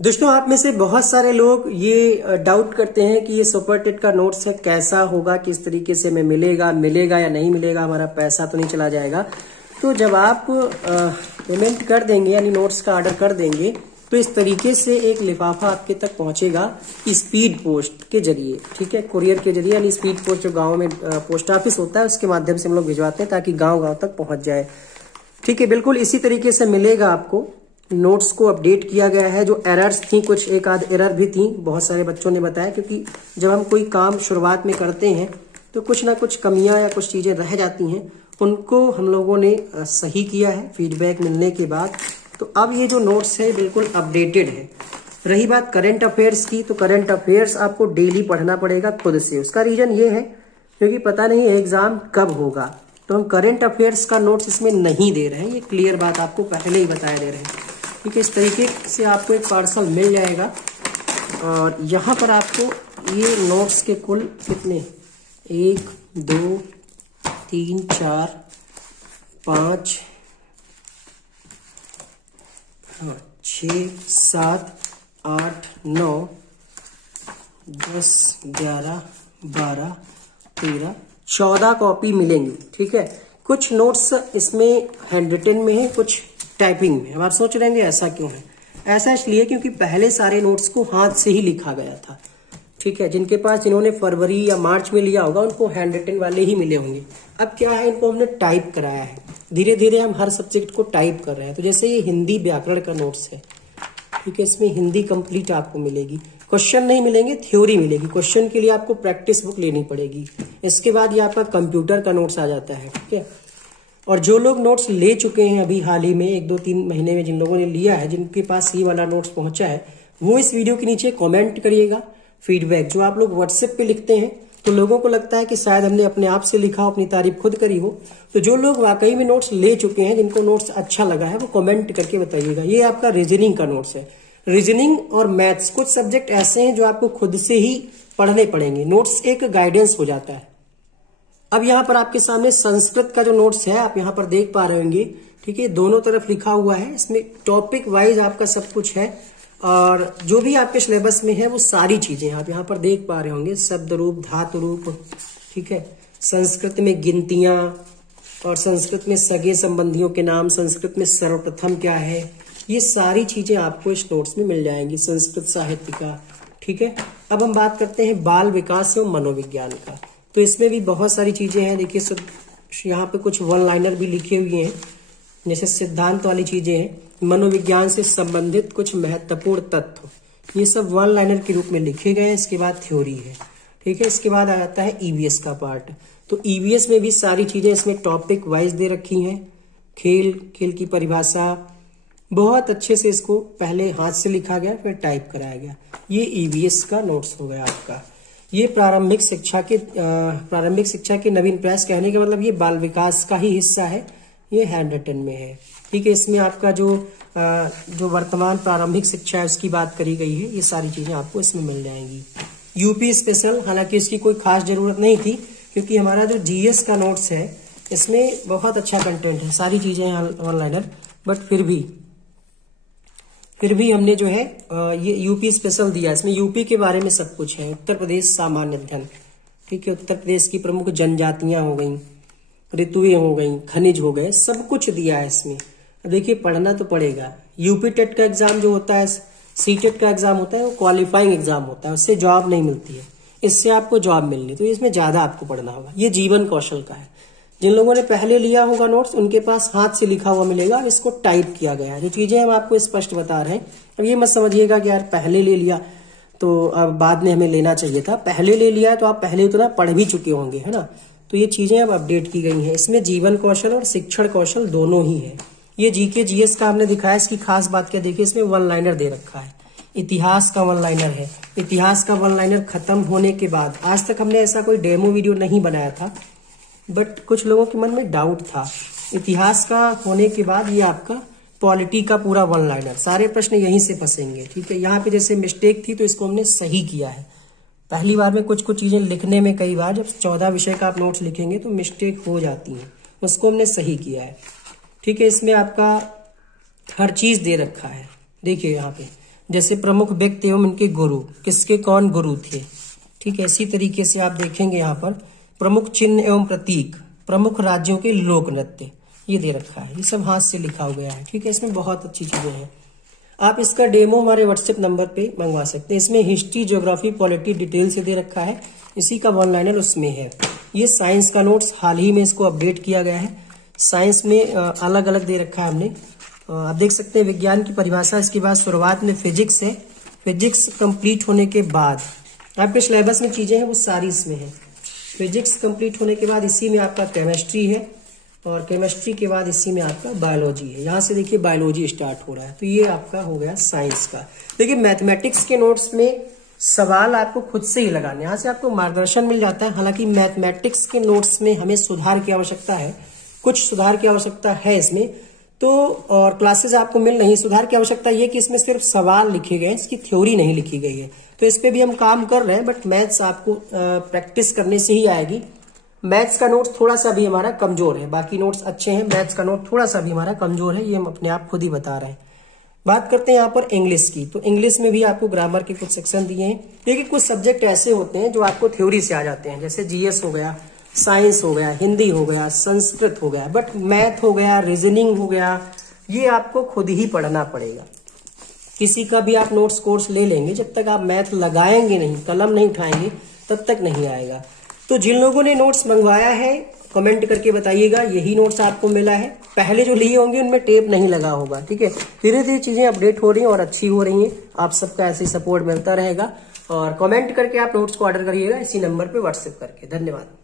दोस्तों, आप में से बहुत सारे लोग ये डाउट करते हैं कि ये सुपर टेट का नोट्स है, कैसा होगा, किस तरीके से हमें मिलेगा या नहीं मिलेगा, हमारा पैसा तो नहीं चला जाएगा। तो जब आप पेमेंट कर देंगे यानी नोट्स का ऑर्डर कर देंगे तो इस तरीके से एक लिफाफा आपके तक पहुंचेगा स्पीड पोस्ट के जरिए। ठीक है, कुरियर के जरिए यानी स्पीड पोस्ट जो गाँव में पोस्ट ऑफिस होता है उसके माध्यम से हम लोग भिजवाते हैं ताकि गाँव तक पहुंच जाए। ठीक है, बिल्कुल इसी तरीके से मिलेगा आपको। नोट्स को अपडेट किया गया है। जो एरर्स थी, कुछ एक आध एरर भी थी, बहुत सारे बच्चों ने बताया, क्योंकि जब हम कोई काम शुरुआत में करते हैं तो कुछ ना कुछ कमियां या कुछ चीजें रह जाती हैं, उनको हम लोगों ने सही किया है फीडबैक मिलने के बाद। तो अब ये जो नोट्स है बिल्कुल अपडेटेड है। रही बात करंट अफेयर्स की, तो करंट अफेयर्स आपको डेली पढ़ना पड़ेगा खुद से। उसका रीजन ये है क्योंकि पता नहीं एग्जाम कब होगा, तो हम करंट अफेयर्स का नोट्स इसमें नहीं दे रहे हैं। ये क्लियर बात आपको पहले ही बताया दे रहे हैं। ठीक है, इस तरीके से आपको एक पार्सल मिल जाएगा और यहाँ पर आपको ये नोट्स के कुल कितने 1 2 3 4 5 6 7 8 9 10 11 12 13 14 कॉपी मिलेंगी। ठीक है, कुछ नोट्स इसमें हैंड रिटन में है, कुछ टाइपिंग में। अब आप सोच रहे होंगे ऐसा क्यों है? ऐसा इसलिए क्योंकि पहले सारे नोट्स को हाथ से ही लिखा गया था। ठीक है, जिन्होंने फरवरी या मार्च में लिया होगा उनको हैंड रिटन वाले ही मिले होंगे। अब क्या है, इनको हमने टाइप कराया है। धीरे धीरे हम हर सब्जेक्ट को टाइप कर रहे हैं। तो जैसे ये हिंदी व्याकरण का नोट्स है, ठीक है, इसमें हिंदी कंप्लीट आपको मिलेगी। क्वेश्चन नहीं मिलेंगे, थ्योरी मिलेगी। क्वेश्चन के लिए आपको प्रैक्टिस बुक लेनी पड़ेगी। इसके बाद ये आपका कंप्यूटर का नोट्स आ जाता है। ठीक है, और जो लोग नोट्स ले चुके हैं अभी हाल ही में 1 2 3 महीने में, जिन लोगों ने लिया है, जिनके पास ये वाला नोट्स पहुंचा है, वो इस वीडियो के नीचे कमेंट करिएगा। फीडबैक जो आप लोग व्हाट्सएप पे लिखते हैं तो लोगों को लगता है कि शायद हमने अपने आप से लिखा हो, अपनी तारीफ खुद करी हो। तो जो लोग वाकई में नोट्स ले चुके हैं, जिनको नोट्स अच्छा लगा है, वो कमेंट करके बताइएगा। ये आपका रीजनिंग का नोट्स है। रीजनिंग और मैथ्स कुछ सब्जेक्ट ऐसे हैं जो आपको खुद से ही पढ़ने पड़ेंगे। नोट्स एक गाइडेंस हो जाता है। अब यहाँ पर आपके सामने संस्कृत का जो नोट्स है आप यहाँ पर देख पा रहे होंगे। ठीक है, दोनों तरफ लिखा हुआ है। इसमें टॉपिक वाइज आपका सब कुछ है और जो भी आपके सिलेबस में है वो सारी चीजें आप यहाँ पर देख पा रहे होंगे। शब्द रूप, धातु रूप, ठीक है, संस्कृत में गिनतियां और संस्कृत में सगे संबंधियों के नाम, संस्कृत में सर्वप्रथम क्या है, ये सारी चीजें आपको इस नोट्स में मिल जाएंगी। संस्कृत साहित्य का। ठीक है, अब हम बात करते हैं बाल विकास एवं मनोविज्ञान का। तो इसमें भी बहुत सारी चीजें हैं। देखिए, यहाँ पे कुछ वन लाइनर भी लिखे हुए हैं, जैसे सिद्धांत वाली चीजें हैं। मनोविज्ञान से संबंधित कुछ महत्वपूर्ण तत्व, ये सब वन लाइनर के रूप में लिखे गए हैं। इसके बाद थ्योरी है। ठीक है, इसके बाद आ जाता है ईवीएस का पार्ट। तो ईवीएस में भी सारी चीजें इसमें टॉपिक वाइज दे रखी हैं। खेल की परिभाषा, बहुत अच्छे से इसको पहले हाथ से लिखा गया, फिर टाइप कराया गया। ये ईवीएस का नोट्स हो गया आपका। ये प्रारंभिक शिक्षा के नवीन प्रयास, कहने का मतलब ये बाल विकास का ही हिस्सा है। ये हैंड रिटन में है। ठीक है, इसमें आपका जो वर्तमान प्रारंभिक शिक्षा है उसकी बात करी गई है। ये सारी चीजें आपको इसमें मिल जाएंगी। यूपी स्पेशल, हालांकि इसकी कोई खास जरूरत नहीं थी क्योंकि हमारा जो जीएस का नोट्स है इसमें बहुत अच्छा कंटेंट है, सारी चीजें ऑनलाइनर, बट फिर भी हमने जो है ये यूपी स्पेशल दिया। इसमें यूपी के बारे में सब कुछ है। उत्तर प्रदेश सामान्य अध्ययन, ठीक है, उत्तर प्रदेश की प्रमुख जनजातियां हो गई, ऋतुएं हो गई, खनिज हो गए, सब कुछ दिया है इसमें। अब देखिए, पढ़ना तो पड़ेगा। यूपी टेट का एग्जाम जो होता है, सी टेट का एग्जाम होता है, वो क्वालिफाइंग एग्जाम होता है, उससे जॉब नहीं मिलती है। इससे आपको जॉब मिलनी, तो इसमें ज्यादा आपको पढ़ना होगा। ये जीवन कौशल का है। जिन लोगों ने पहले लिया होगा नोट्स, उनके पास हाथ से लिखा हुआ मिलेगा। अब इसको टाइप किया गया है। जो चीजें हम आपको स्पष्ट बता रहे हैं, अब ये मत समझिएगा कि यार पहले ले लिया तो अब बाद में हमें लेना चाहिए था। पहले ले लिया तो आप पहले उतना पढ़ भी चुके होंगे, है ना। तो ये चीजें अब अपडेट की गई हैं। इसमें जीवन कौशल और शिक्षण कौशल दोनों ही है। ये जीके जीएस का हमने दिखाया। इसकी खास बात क्या, देखिए, इसमें वन लाइनर दे रखा है। इतिहास का वन लाइनर है। इतिहास का वन लाइनर खत्म होने के बाद, आज तक हमने ऐसा कोई डेमो वीडियो नहीं बनाया था, बट कुछ लोगों के मन में डाउट था। इतिहास का होने के बाद ये आपका पॉलिटी का पूरा वन लाइनर, सारे प्रश्न यहीं से फंसेंगे। ठीक है, यहाँ पे जैसे मिस्टेक थी तो इसको हमने सही किया है। पहली बार में कुछ चीजें लिखने में, कई बार जब 14 विषय का आप नोट्स लिखेंगे तो मिस्टेक हो जाती है, उसको हमने सही किया है। ठीक है, इसमें आपका हर चीज दे रखा है। देखिए यहाँ पे जैसे प्रमुख व्यक्ति एवं इनके गुरु, किसके कौन गुरु थे। ठीक है, इसी तरीके से आप देखेंगे यहाँ पर प्रमुख चिन्ह एवं प्रतीक, प्रमुख राज्यों के लोक नृत्य, ये दे रखा है, ये सब हाथ से लिखा गया है। ठीक है, इसमें बहुत अच्छी चीजें हैं। आप इसका डेमो हमारे व्हाट्सएप नंबर पे मंगवा सकते हैं। इसमें हिस्ट्री, ज्योग्राफी, पॉलिटी डिटेल से दे रखा है, इसी का वन लाइनर उसमें है। ये साइंस का नोट्स हाल ही में इसको अपडेट किया गया है। साइंस में अलग अलग दे रखा है हमने, आप देख सकते हैं। विज्ञान की परिभाषा, इसके बाद शुरुआत में फिजिक्स है। फिजिक्स कंप्लीट होने के बाद आपके सिलेबस में चीजें हैं वो सारी इसमें है। फिजिक्स कंप्लीट होने के बाद इसी में आपका केमिस्ट्री है, और केमिस्ट्री के बाद इसी में आपका बायोलॉजी है। यहाँ से देखिए बायोलॉजी स्टार्ट हो रहा है, तो ये आपका हो गया साइंस का। देखिए मैथमेटिक्स के नोट्स में सवाल आपको खुद से ही लगाने, यहाँ से आपको मार्गदर्शन मिल जाता है। हालांकि मैथमेटिक्स के नोट्स में हमें सुधार की आवश्यकता है, कुछ सुधार की आवश्यकता है इसमें तो, और क्लासेस आपको मिल रही। सुधार की आवश्यकता ये कि इसमें सिर्फ सवाल लिखे गए, इसकी थ्योरी नहीं लिखी गई है, तो इस पे भी हम काम कर रहे हैं। बट मैथ्स आपको प्रैक्टिस करने से ही आएगी। मैथ्स का नोट्स थोड़ा सा भी हमारा कमजोर है, बाकी नोट्स अच्छे हैं, मैथ्स का नोट थोड़ा सा भी हमारा कमजोर है, ये हम अपने आप खुद ही बता रहे हैं। बात करते हैं यहाँ पर इंग्लिश की, तो इंग्लिश में भी आपको ग्रामर के कुछ सेक्शन दिए हैं। देखिए कुछ सब्जेक्ट ऐसे होते हैं जो आपको थ्योरी से आ जाते हैं, जैसे जीएस हो गया, साइंस हो गया, हिंदी हो गया, संस्कृत हो गया, बट मैथ हो गया, रीजनिंग हो गया, ये आपको खुद ही पढ़ना पड़ेगा। किसी का भी आप नोट्स कोर्स ले लेंगे, जब तक आप मैथ लगाएंगे नहीं, कलम नहीं उठाएंगे, तब तक नहीं आएगा। तो जिन लोगों ने नोट्स मंगवाया है कमेंट करके बताइएगा यही नोट्स आपको मिला है। पहले जो लिए होंगे उनमें टेप नहीं लगा होगा। ठीक है, धीरे धीरे चीजें अपडेट हो रही हैं और अच्छी हो रही हैं। आप सबका ऐसे सपोर्ट मिलता रहेगा, और कमेंट करके आप नोट्स को ऑर्डर करिएगा इसी नंबर पे व्हाट्सएप करके। धन्यवाद।